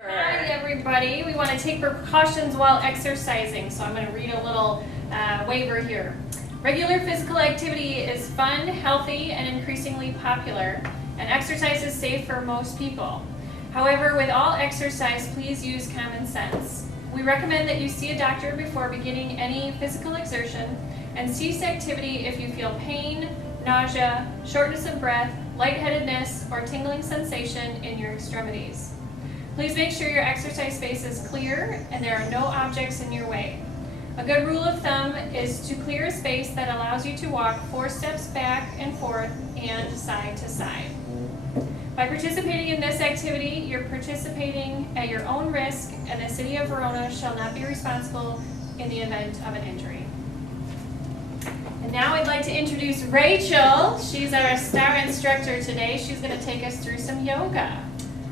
Hi everybody, we want to take precautions while exercising, so I'm going to read a little waiver here. Regular physical activity is fun, healthy, and increasingly popular, and exercise is safe for most people. However, with all exercise, please use common sense. We recommend that you see a doctor before beginning any physical exertion and cease activity if you feel pain, nausea, shortness of breath, lightheadedness, or tingling sensation in your extremities. Please make sure your exercise space is clear and there are no objects in your way. A good rule of thumb is to clear a space that allows you to walk 4 steps back and forth and side to side. By participating in this activity, you're participating at your own risk, and the City of Verona shall not be responsible in the event of an injury. And now I'd like to introduce Rachel. She's our star instructor today. She's going to take us through some yoga.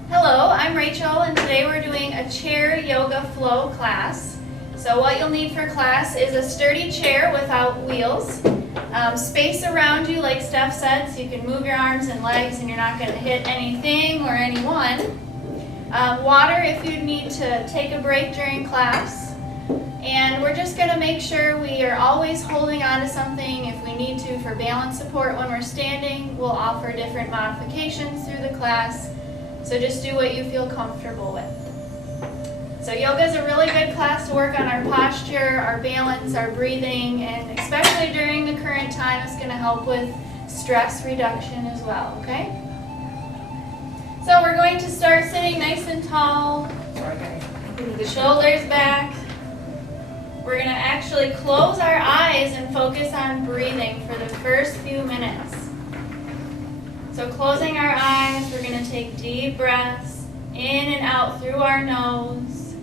Hello, I'm Rachel, and today we're doing a chair yoga flow class. So what you'll need for class is a sturdy chair without wheels, space around you like Steph said, so you can move your arms and legs and you're not going to hit anything or anyone. Water if you need to take a break during class. And we're just going to make sure we are always holding on to something. If we need to for balance support when we're standing, we'll offer different modifications through the class. So just do what you feel comfortable with. So yoga is a really good class to work on our posture, our balance, our breathing, and especially during the current time, it's going to help with stress reduction as well, okay? So we're going to start sitting nice and tall, the shoulders back. We're going to actually close our eyes and focus on breathing for the first few minutes. So closing our eyes, we're going to take deep breaths in and out through our nose.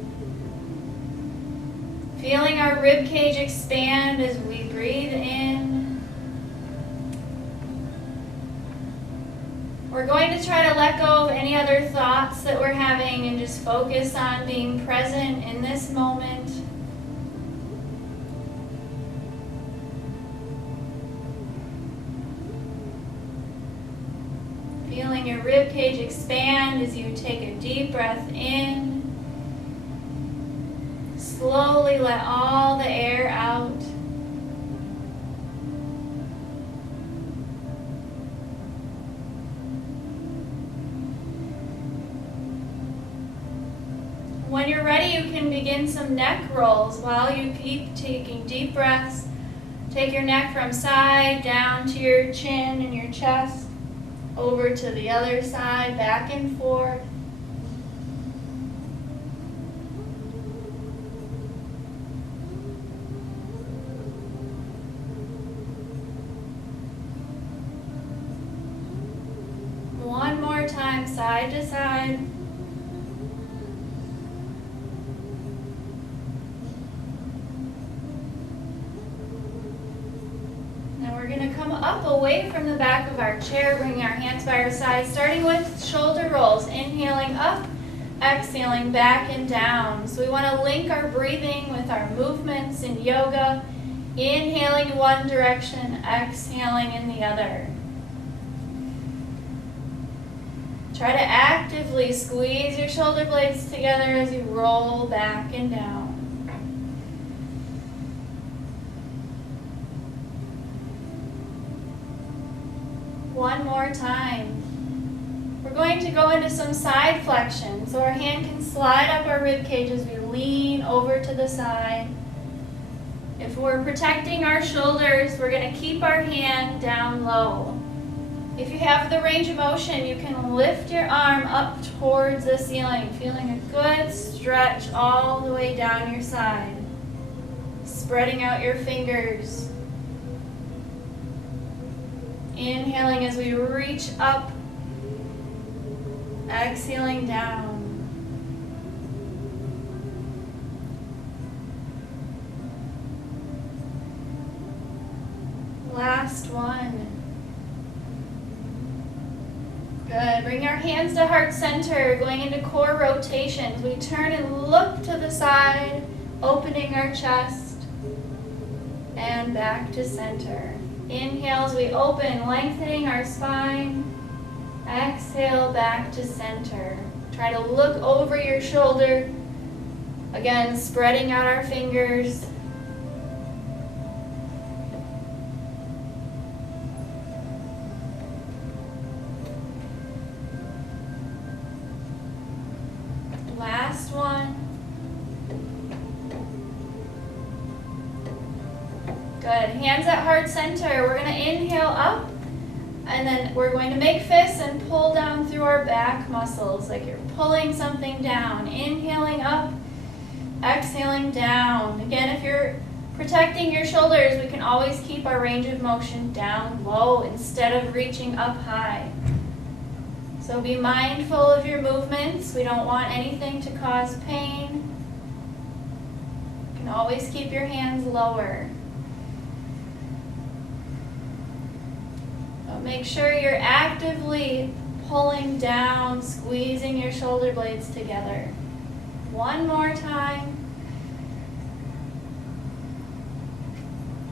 Feeling our rib cage expand as we breathe in. We're going to try to let go of any other thoughts that we're having and just focus on being present in this moment. Feeling your rib cage expand as you take a deep breath in. Slowly let all the air out. When you're ready, you can begin some neck rolls while you keep taking deep breaths. Take your neck from side down to your chin and your chest. Over to the other side, back and forth. One more time, side to side. We're going to come up away from the back of our chair, bringing our hands by our sides, starting with shoulder rolls, inhaling up, exhaling back and down. So we want to link our breathing with our movements in yoga, inhaling in one direction, exhaling in the other. Try to actively squeeze your shoulder blades together as you roll back and down. One more time. We're going to go into some side flexion. So our hand can slide up our rib cage as we lean over to the side. If we're protecting our shoulders, we're going to keep our hand down low. If you have the range of motion, you can lift your arm up towards the ceiling, feeling a good stretch all the way down your side. Spreading out your fingers. Inhaling as we reach up, exhaling down. Last one. Good. Bring our hands to heart center, going into core rotations. We turn and look to the side, opening our chest, and back to center. Inhale as we open, lengthening our spine. Exhale back to center. Try to look over your shoulder. Again, spreading out our fingers. Last one. Good. Hands at heart center. We're going to inhale up, and then we're going to make fists and pull down through our back muscles like you're pulling something down. Inhaling up, exhaling down. Again, if you're protecting your shoulders, we can always keep our range of motion down low instead of reaching up high. So be mindful of your movements. We don't want anything to cause pain. You can always keep your hands lower. But make sure you're actively pulling down, squeezing your shoulder blades together. One more time.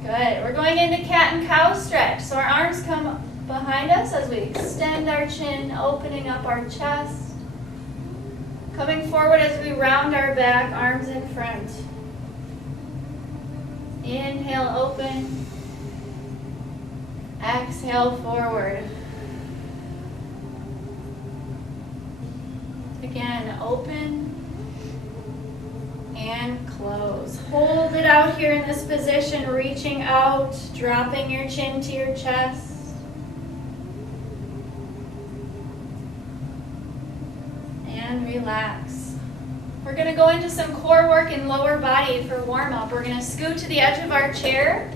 Good. We're going into cat and cow stretch. So our arms come behind us as we extend our chin, opening up our chest. Coming forward as we round our back, arms in front. Inhale, open. Exhale, forward. Again, open and close. Hold it out here in this position, reaching out, dropping your chin to your chest. And relax. We're going to go into some core work and lower body for warm-up. We're going to scoot to the edge of our chair.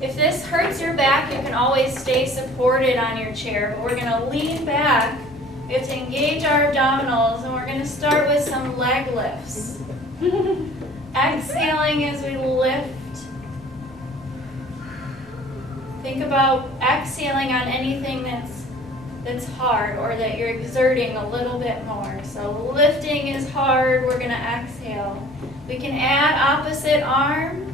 If this hurts your back, you can always stay supported on your chair, but we're going to lean back. We have to engage our abdominals, and we're going to start with some leg lifts. Exhaling as we lift. Think about exhaling on anything that's hard or that you're exerting a little bit more. So lifting is hard, we're going to exhale. We can add opposite arm,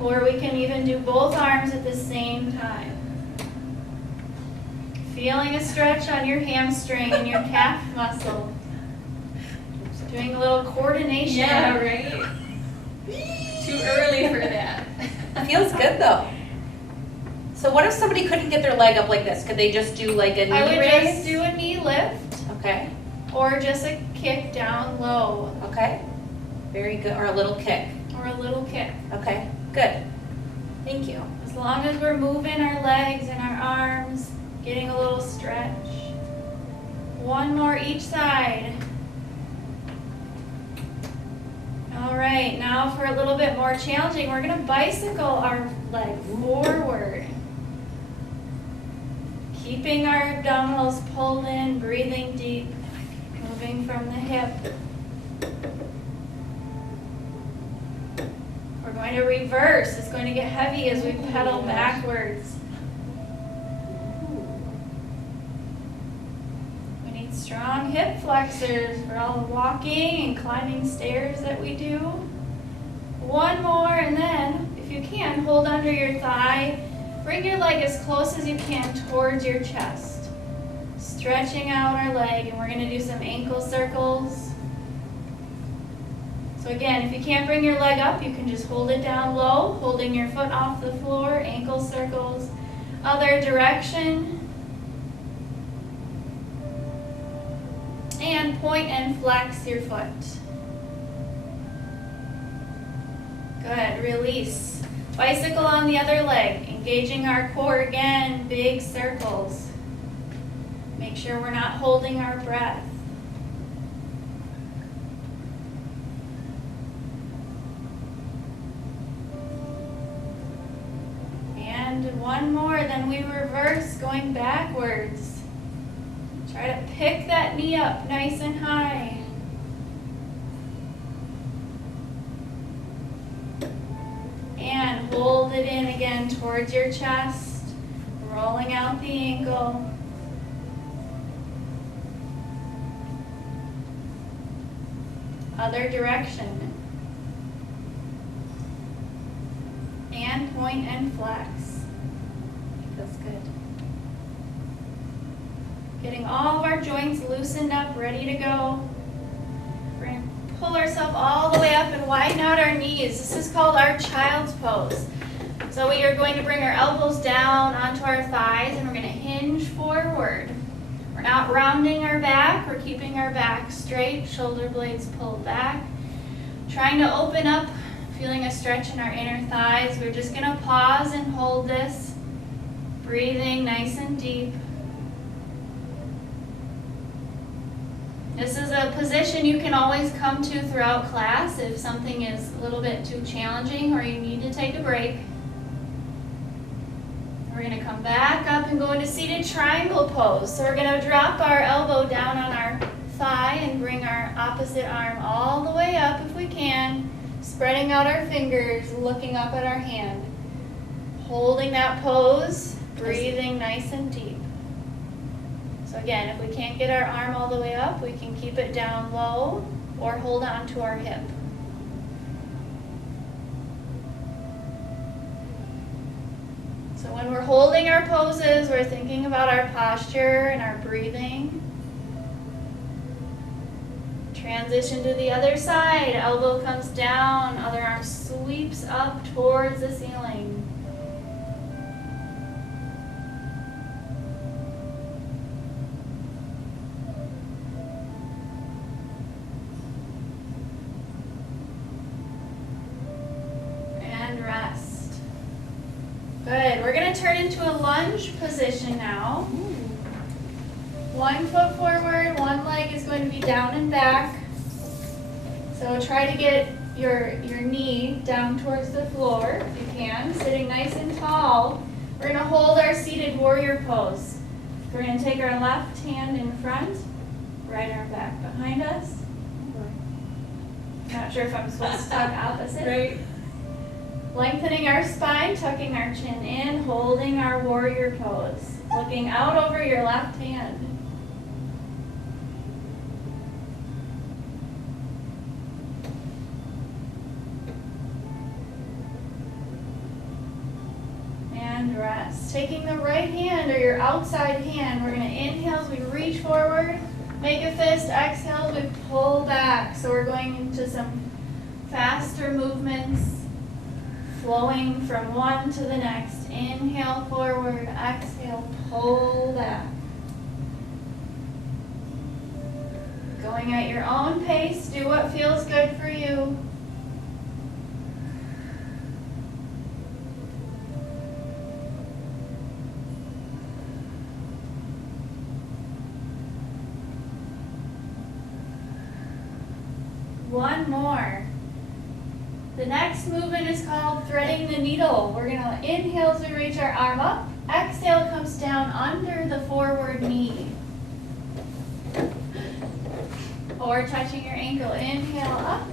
or we can even do both arms at the same time. Feeling a stretch on your hamstring and your calf muscle. Doing a little coordination. Yeah, right? Too early for that. Feels good though. So what if somebody couldn't get their leg up like this? Could they just do like a knee I would raise? just do a knee lift Okay, or just a kick down low okay. Very good, or a little kick. or a little kick. Okay, good. Thank you. As long as we're moving our legs and our arms, getting a little stretch. One more each side. All right, now for a little bit more challenging, we're going to bicycle our leg forward. Keeping our abdominals pulled in, breathing deep, moving from the hip. We're going to reverse. It's going to get heavy as we pedal backwards. We need strong hip flexors for all the walking and climbing stairs that we do. One more, and then, if you can, hold under your thigh. Bring your leg as close as you can towards your chest. Stretching out our leg, and we're going to do some ankle circles. So again, if you can't bring your leg up, you can just hold it down low, holding your foot off the floor, ankle circles. Other direction. And point and flex your foot. Good, release. Bicycle on the other leg, engaging our core again, big circles. Make sure we're not holding our breath. And one more, then we reverse, going backwards. Try to pick that knee up nice and high. And hold it in again towards your chest, rolling out the ankle. Other direction. And point and flex. Feels good. Getting all of our joints loosened up, ready to go. We're gonna pull ourselves all the way up and widen out our knees. This is called our child's pose. So we are going to bring our elbows down onto our thighs and we're gonna hinge forward. We're not rounding our back, we're keeping our back straight, shoulder blades pulled back. Trying to open up, feeling a stretch in our inner thighs. We're just gonna pause and hold this, breathing nice and deep. This is a position you can always come to throughout class if something is a little bit too challenging or you need to take a break. We're going to come back up and go into seated triangle pose. So we're going to drop our elbow down on our thigh and bring our opposite arm all the way up if we can, spreading out our fingers, looking up at our hand. Holding that pose, breathing nice and deep. So again, if we can't get our arm all the way up, we can keep it down low or hold on to our hip. So when we're holding our poses, we're thinking about our posture and our breathing. Transition to the other side. Elbow comes down, other arm sweeps up towards the ceiling. And rest. Good. We're going to turn into a lunge position now. 1 foot forward, one leg is going to be down and back. So try to get your knee down towards the floor if you can, sitting nice and tall. We're going to hold our seated warrior pose. We're going to take our left hand in front, right arm back behind us. Not sure if I'm supposed to talk opposite. Right. Lengthening our spine, tucking our chin in, holding our warrior pose. Looking out over your left hand. And rest. Taking the right hand or your outside hand, we're going to inhale as we reach forward, make a fist, exhale as we pull back. So we're going into some faster movements, flowing from one to the next. Inhale forward, exhale, pull back. Going at your own pace, do what feels good for you. One more. The next movement is called threading the needle. We're going to inhale as we reach our arm up. Exhale comes down under the forward knee. Or touching your ankle. Inhale up.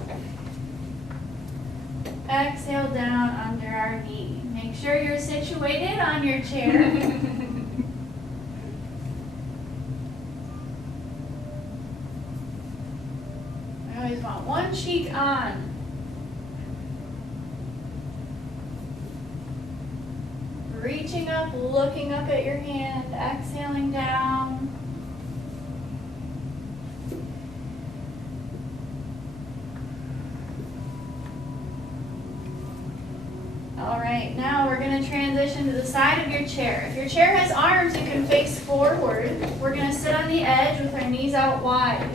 Exhale down under our knee. Make sure you're situated on your chair. I always want one cheek on. Reaching up, looking up at your hand, exhaling down. All right, now we're going to transition to the side of your chair. If your chair has arms, you can face forward. We're going to sit on the edge with our knees out wide.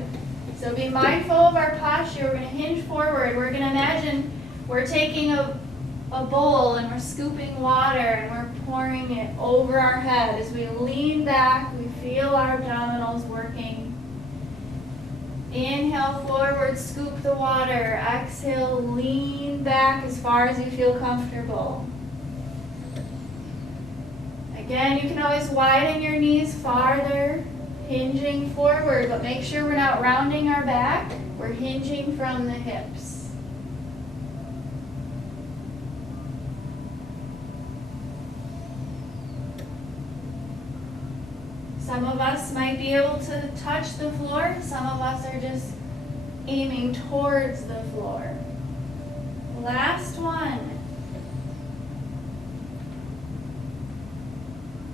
So be mindful of our posture. We're going to hinge forward. We're going to imagine we're taking a bowl and we're scooping water and we're pouring it over our head. As we lean back, we feel our abdominals working. Inhale forward, scoop the water. Exhale, lean back as far as you feel comfortable. Again, you can always widen your knees farther, hinging forward, but make sure we're not rounding our back. We're hinging from the hips. Some of us might be able to touch the floor. Some of us are just aiming towards the floor. Last one.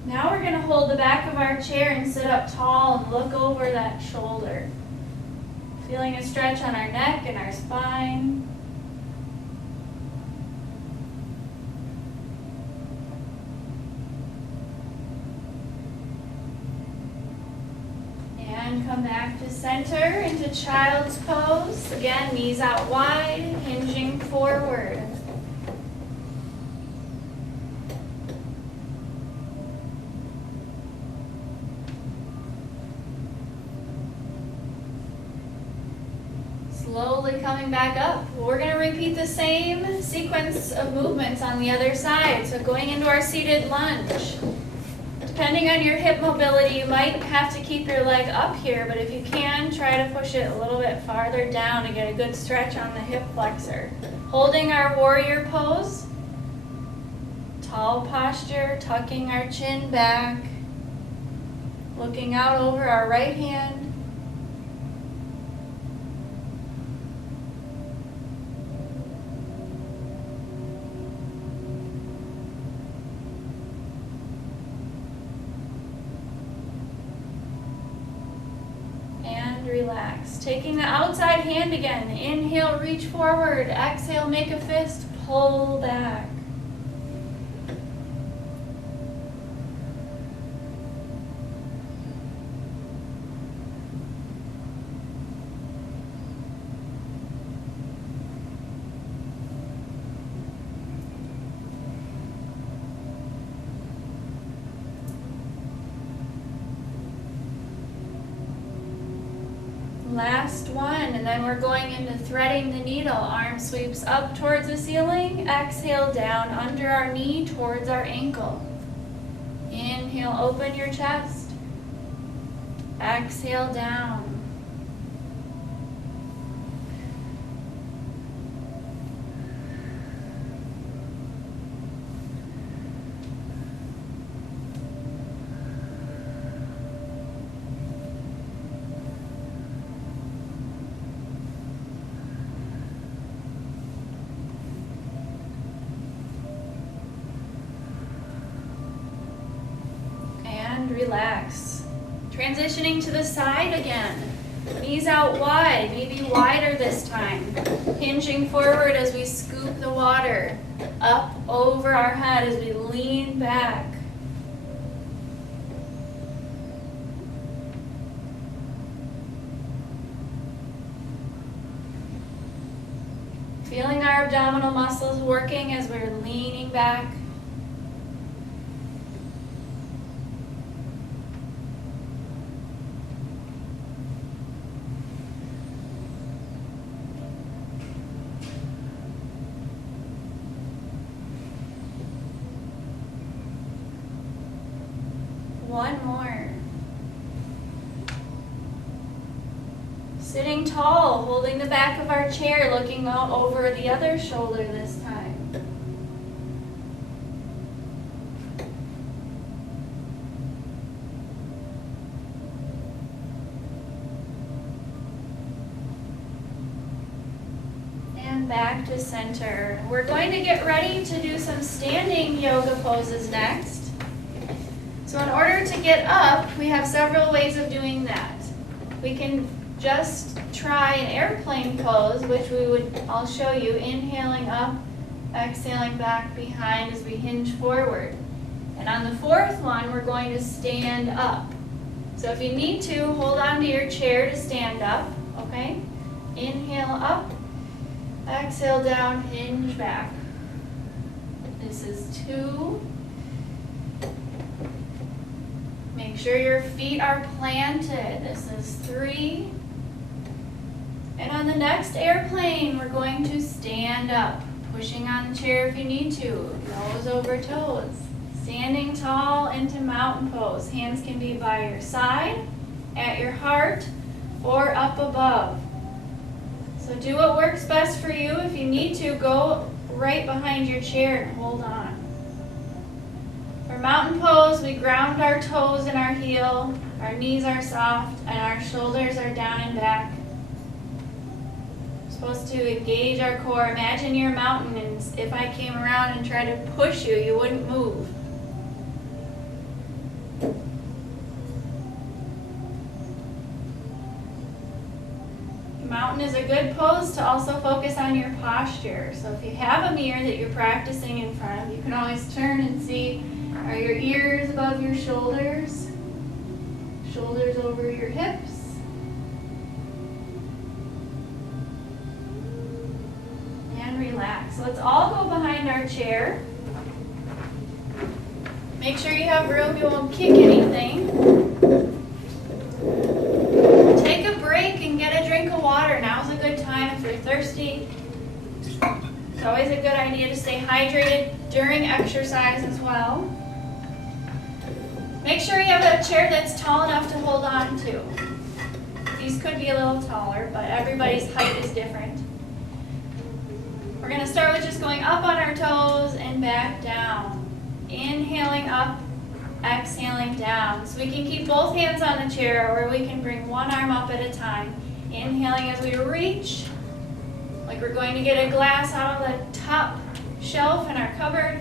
Now we're gonna hold the back of our chair and sit up tall and look over that shoulder. Feeling a stretch on our neck and our spine. And come back to center into child's pose. Again, knees out wide, hinging forward. Slowly coming back up. We're going to repeat the same sequence of movements on the other side. So going into our seated lunge. Depending on your hip mobility, you might have to keep your leg up here, but if you can, try to push it a little bit farther down to get a good stretch on the hip flexor. Holding our warrior pose. Tall posture, tucking our chin back. Looking out over our right hand. Relax. Taking the outside hand again. Inhale, reach forward. Exhale, make a fist. Pull back. Last one, and then we're going into threading the needle. Arm sweeps up towards the ceiling. Exhale down under our knee towards our ankle. Inhale, open your chest. Exhale down. Relax. Transitioning to the side again. Knees out wide, maybe wider this time. Hinging forward as we scoop the water up over our head as we lean back. Feeling our abdominal muscles working as we're leaning back. One more. Sitting tall, holding the back of our chair, looking out over the other shoulder this time. And back to center. We're going to get ready to do some standing yoga poses next. So in order to get up, we have several ways of doing that. We can just try an airplane pose, which I'll show you, inhaling up, exhaling back behind as we hinge forward. And on the fourth one, we're going to stand up. So if you need to, hold on to your chair to stand up, okay? Inhale up, exhale down, hinge back. This is 2. Make sure your feet are planted. This is 3. And on the next airplane, we're going to stand up, pushing on the chair if you need to, nose over toes. Standing tall into mountain pose. Hands can be by your side, at your heart, or up above. So do what works best for you. If you need to, go right behind your chair and hold on. For mountain pose, we ground our toes in our heel, our knees are soft, and our shoulders are down and back. We're supposed to engage our core. Imagine you're a mountain, and if I came around and tried to push you, you wouldn't move. Mountain is a good pose to also focus on your posture. So if you have a mirror that you're practicing in front of, you can always turn and see, are your ears above your shoulders? Shoulders over your hips? And relax. So let's all go behind our chair. Make sure you have room, you won't kick anything. Take a break and get a drink of water. Now's a good time if you're thirsty. It's always a good idea to stay hydrated during exercise as well. Make sure you have a chair that's tall enough to hold on to. These could be a little taller, but everybody's height is different. We're going to start with just going up on our toes and back down. Inhaling up, exhaling down. So we can keep both hands on the chair, or we can bring one arm up at a time. Inhaling as we reach, like we're going to get a glass out of the top shelf in our cupboard.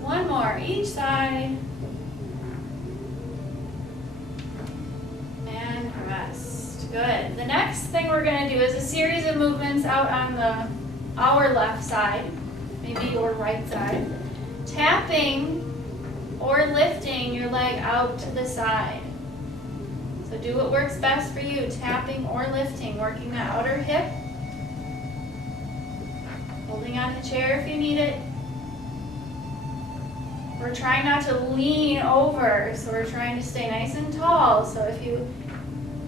One more, each side. And rest. Good. The next thing we're going to do is a series of movements out on our left side, maybe your right side. Tapping or lifting your leg out to the side. So do what works best for you, tapping or lifting, working the outer hip. Holding on the chair if you need it. We're trying not to lean over, so we're trying to stay nice and tall. So if you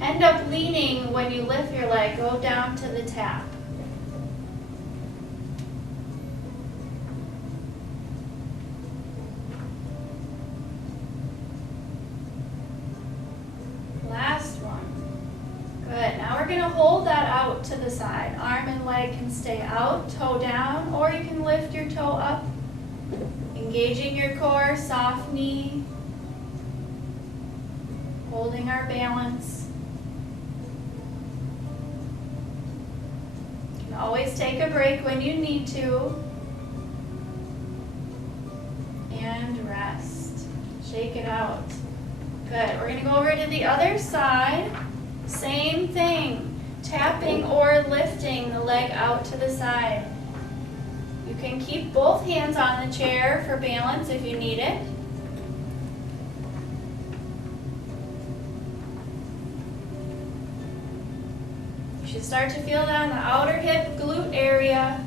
end up leaning when you lift your leg, go down to the tap. Last one. Good. Now we're going to hold that out to the side. Arm and leg can stay out, toe down, or you can lift your toe up. Engaging your core, soft knee. Holding our balance. You can always take a break when you need to. And rest. Shake it out. Good. We're going to go over to the other side. Same thing. Tapping or lifting the leg out to the side. You can keep both hands on the chair for balance if you need it. You should start to feel that in the outer hip glute area.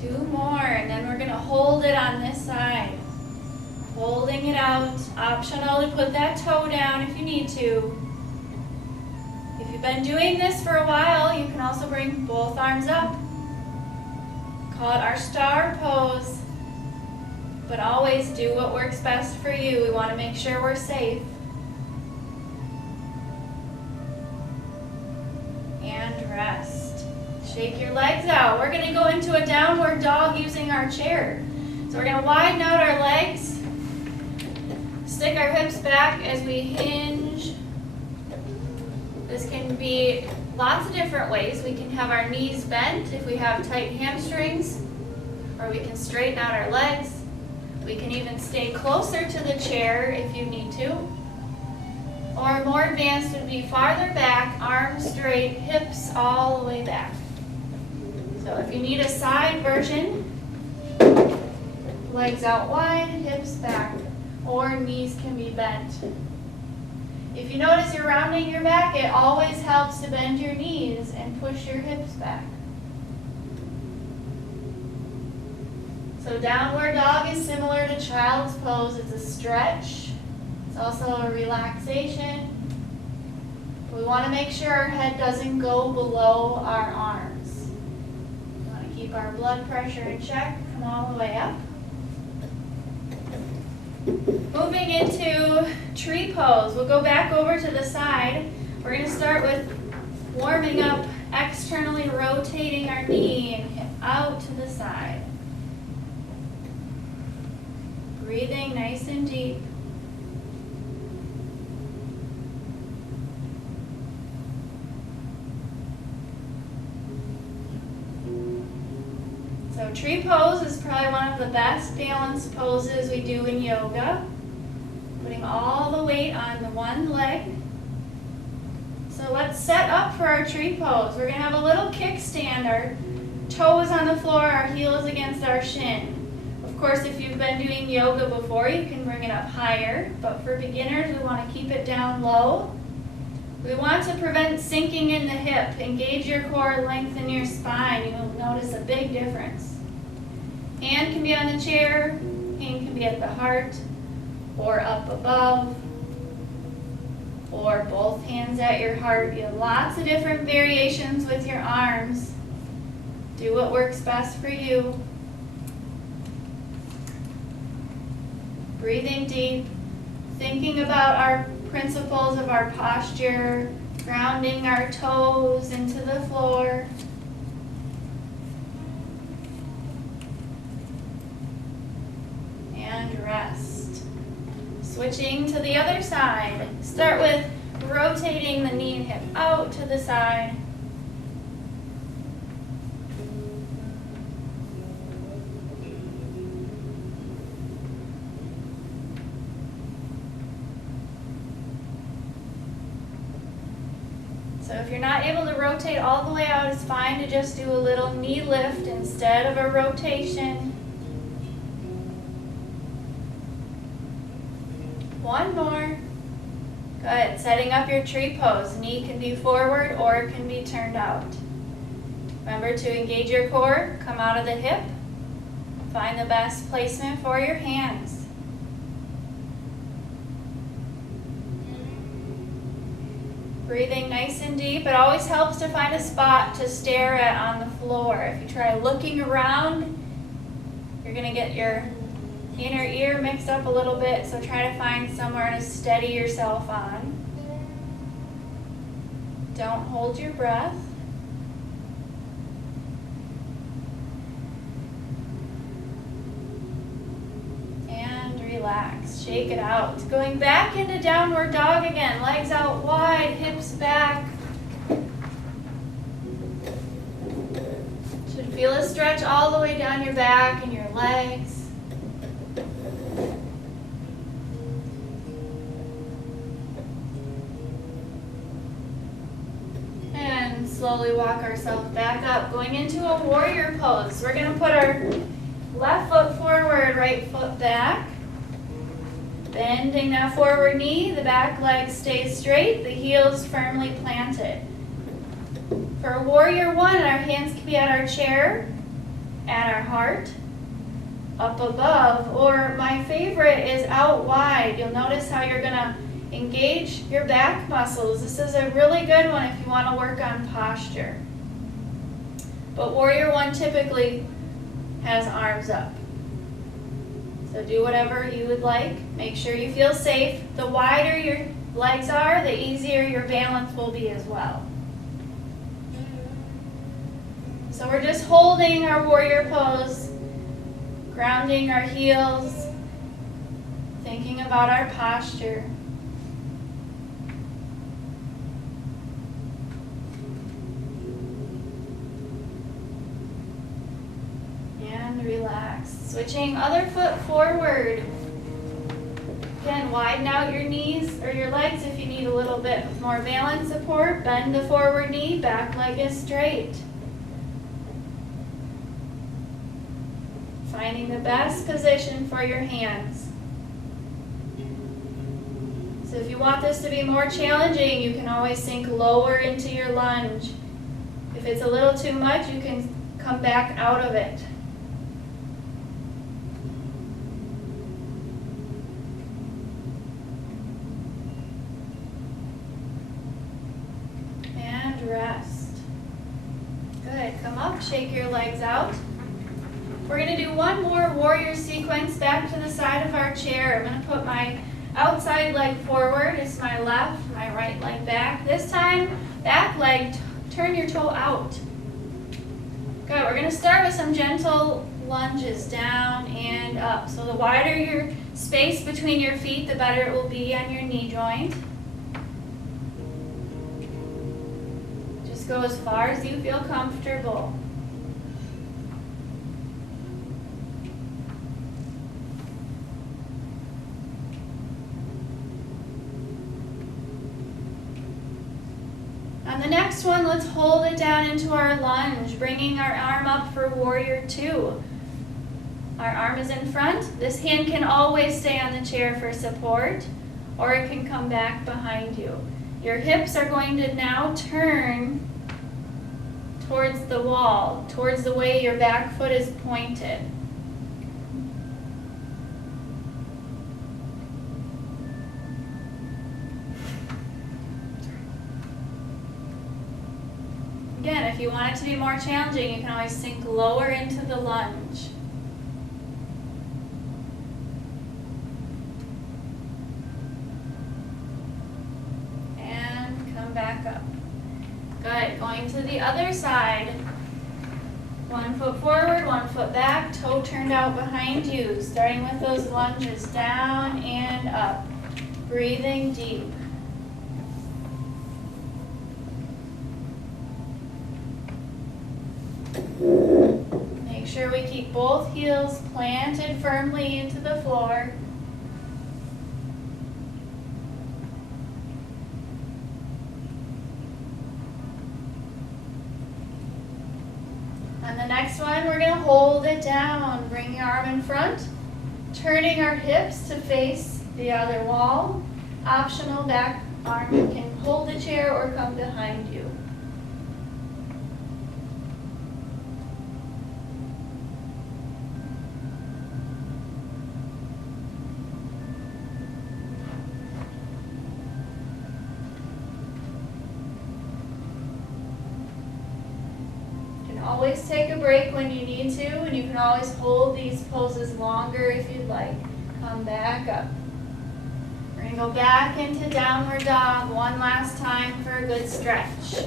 Two more, and then we're going to hold it on this side. Holding it out. Optional to put that toe down if you need to. If you've been doing this for a while, you can also bring both arms up. Call it our star pose. But always do what works best for you. We want to make sure we're safe. And rest. Shake your legs out. We're going to go into a downward dog using our chair. So we're going to widen out our legs. Stick our hips back as we hinge. This can be lots of different ways. We can have our knees bent if we have tight hamstrings, or we can straighten out our legs. We can even stay closer to the chair if you need to. Or more advanced would be farther back, arms straight, hips all the way back. So if you need a side version, legs out wide, hips back. Or knees can be bent. If you notice you're rounding your back, it always helps to bend your knees and push your hips back. So downward dog is similar to child's pose. It's a stretch. It's also a relaxation. We want to make sure our head doesn't go below our arms. We want to keep our blood pressure in check. Come all the way up. Moving into tree pose. We'll go back over to the side. We're going to start with warming up, externally rotating our knee and hip out to the side. Breathing nice and deep. So tree pose is probably one of the best balance poses we do in yoga. Putting all the weight on the one leg. So let's set up for our tree pose. We're gonna have a little kickstand. Our toes on the floor, our heels against our shin. Of course, if you've been doing yoga before, you can bring it up higher, but for beginners, we want to keep it down low. We want to prevent sinking in the hip. Engage your core, lengthen your spine. You will notice a big difference. Hand can be on the chair, hand can be at the heart, or up above, or both hands at your heart. You have lots of different variations with your arms. Do what works best for you. Breathing deep, thinking about our principles of our posture, grounding our toes into the floor. And rest. Switching to the other side. Start with rotating the knee and hip out to the side. So if you're not able to rotate all the way out, it's fine to just do a little knee lift instead of a rotation. One more. Good. Setting up your tree pose. Knee can be forward or it can be turned out. Remember to engage your core, come out of the hip. Find the best placement for your hands. Breathing nice and deep. It always helps to find a spot to stare at on the floor. If you try looking around, you're going to get your inner ear mixed up a little bit, so try to find somewhere to steady yourself on. Don't hold your breath. And relax. Shake it out. Going back into downward dog again. Legs out wide, hips back. Should feel a stretch all the way down your back and your legs. And slowly walk ourselves back up, going into a warrior pose. We're going to put our left foot forward, right foot back. Bending that forward knee, the back leg stays straight, the heels firmly planted. For warrior one, our hands can be at our chair, at our heart, up above, or my favorite is out wide. You'll notice how you're going to engage your back muscles. This is a really good one if you want to work on posture. But warrior one typically has arms up. So do whatever you would like. Make sure you feel safe. The wider your legs are, the easier your balance will be as well. So we're just holding our warrior pose, grounding our heels, thinking about our posture. And relax. Switching other foot forward. Again, widen out your knees or your legs if you need a little bit more balance support. Bend the forward knee, back leg is straight. Finding the best position for your hands. So if you want this to be more challenging, you can always sink lower into your lunge. If it's a little too much, you can come back out of it. And rest. Good. Come up, shake your legs out. We're going to do one more warrior sequence back to the side of our chair. I'm going to put my outside leg forward. It's my left, my right leg back. This time, back leg, turn your toe out. Good. We're going to start with some gentle lunges down and up. So the wider your space between your feet, the better it will be on your knee joint. Just go as far as you feel comfortable. On the next one, let's hold it down into our lunge, bringing our arm up for warrior two. Our arm is in front. This hand can always stay on the chair for support, or it can come back behind you. Your hips are going to now turn towards the wall, towards the way your back foot is pointed. Again, if you want it to be more challenging, you can always sink lower into the lunge. And come back up. Good, going to the other side. 1 foot forward, 1 foot back, toe turned out behind you. Starting with those lunges, down and up. Breathing deep. Make sure we keep both heels planted firmly into the floor. On the next one, we're going to hold it down. Bring your arm in front, turning our hips to face the other wall. Optional back arm can hold the chair or come behind you. Always take a break when you need to, and you can always hold these poses longer if you'd like. Come back up. We're going to go back into downward dog one last time for a good stretch.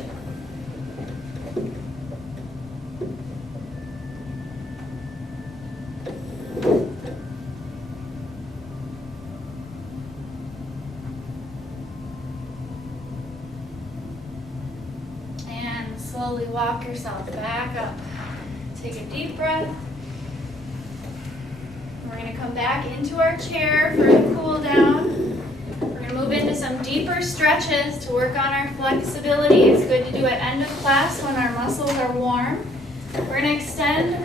Slowly walk yourself back up. Take a deep breath. We're going to come back into our chair for the cool down. We're going to move into some deeper stretches to work on our flexibility. It's good to do at end of class when our muscles are warm. We're going to extend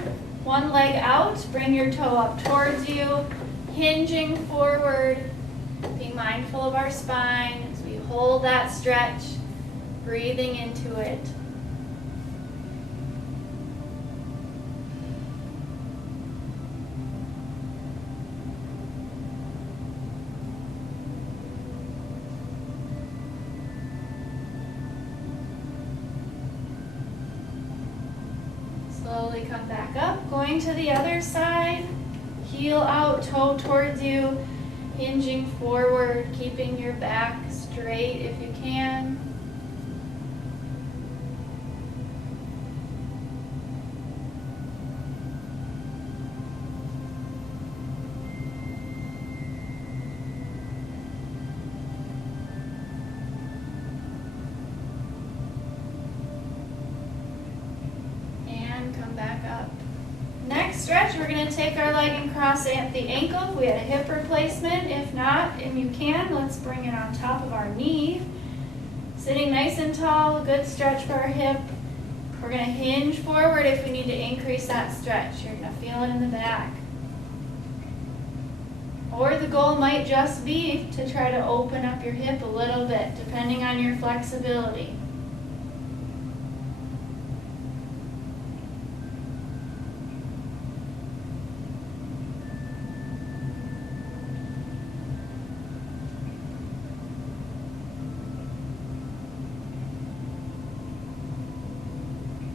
one leg out. Bring your toe up towards you, hinging forward. Being mindful of our spine as we hold that stretch, breathing into it. Slowly come back up, going to the other side, heel out, toe towards you, hinging forward, keeping your back straight if you can. Come back up. Next stretch, we're going to take our leg and cross at the ankle if we had a hip replacement. If not, and you can, let's bring it on top of our knee. Sitting nice and tall, a good stretch for our hip. We're going to hinge forward if we need to increase that stretch. You're going to feel it in the back. Or the goal might just be to try to open up your hip a little bit, depending on your flexibility.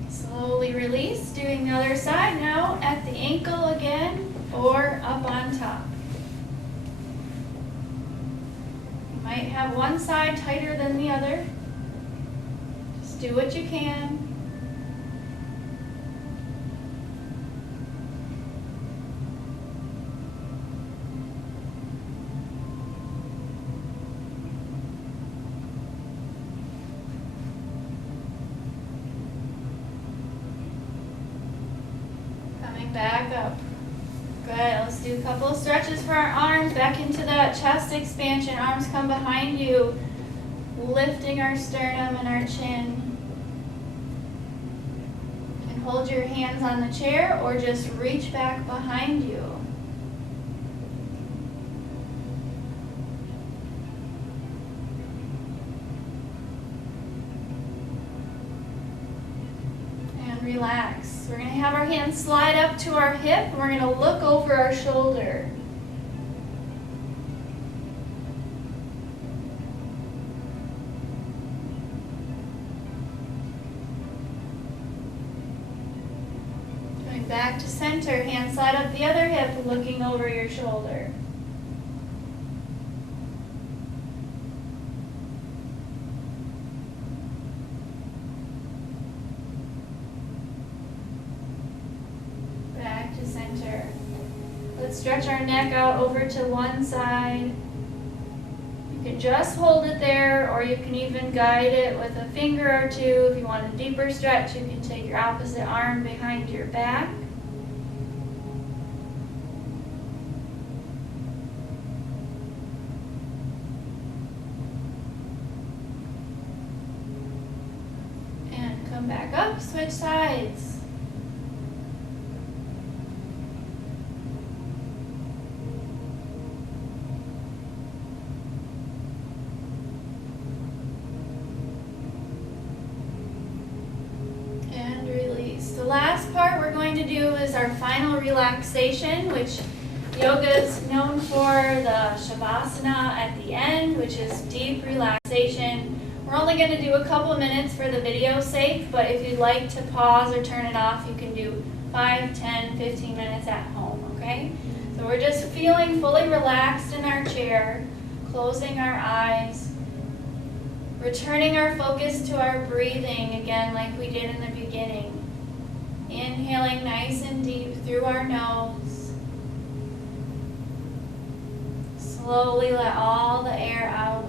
Slowly release, doing the other side now at the ankle again or up on top. You might have one side tighter than the other. Just do what you can. Back up. Good. Let's do a couple of stretches for our arms. Back into that chest expansion. Arms come behind you. lifting our sternum and our chin. You can hold your hands on the chair or just reach back behind you. And relax. We're going to have our hands slide up to our hip and we're going to look over our shoulder. Back to center, hand slide up the other hip, looking over your shoulder. Back to center. Let's stretch our neck out over to one side. You can just hold it there, or you can even guide it with a finger or two. If you want a deeper stretch, you can take your opposite arm behind your back. Come back up, switch sides. And release. The last part we're going to do is our final relaxation, which yoga is known for the Shavasana at the end, which is deep relaxation. We're only going to do a couple minutes for the video's sake, but if you'd like to pause or turn it off, you can do 5, 10, 15 minutes at home, okay? So we're just feeling fully relaxed in our chair, closing our eyes, returning our focus to our breathing again like we did in the beginning. Inhaling nice and deep through our nose. Slowly let all the air out.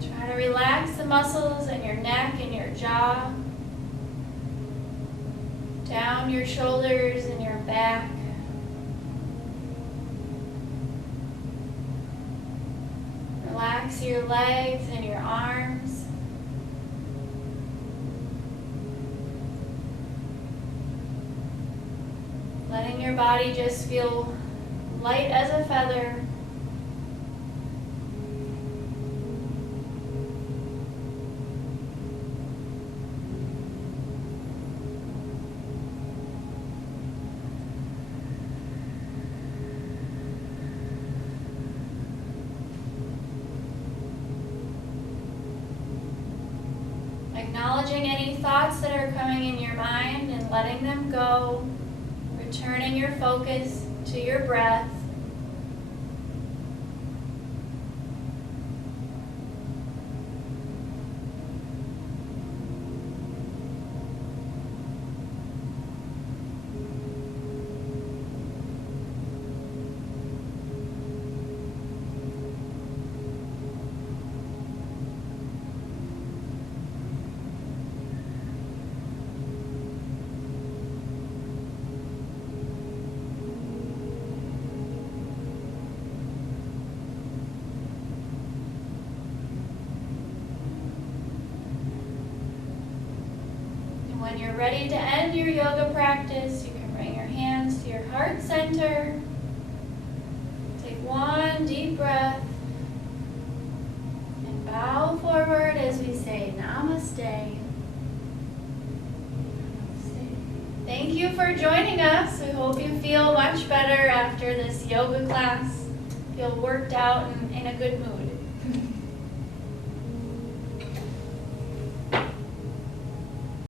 Try to relax the muscles in your neck and your jaw, down your shoulders and your back. Relax your legs and your arms. Letting your body just feel light as a feather. Acknowledging any thoughts that are coming in your mind and letting them go, returning your focus to your breath. When you're ready to end your yoga practice, you can bring your hands to your heart center. Take one deep breath and bow forward as we say Namaste. Thank you for joining us. We hope you feel much better after this yoga class. Feel worked out and in a good mood.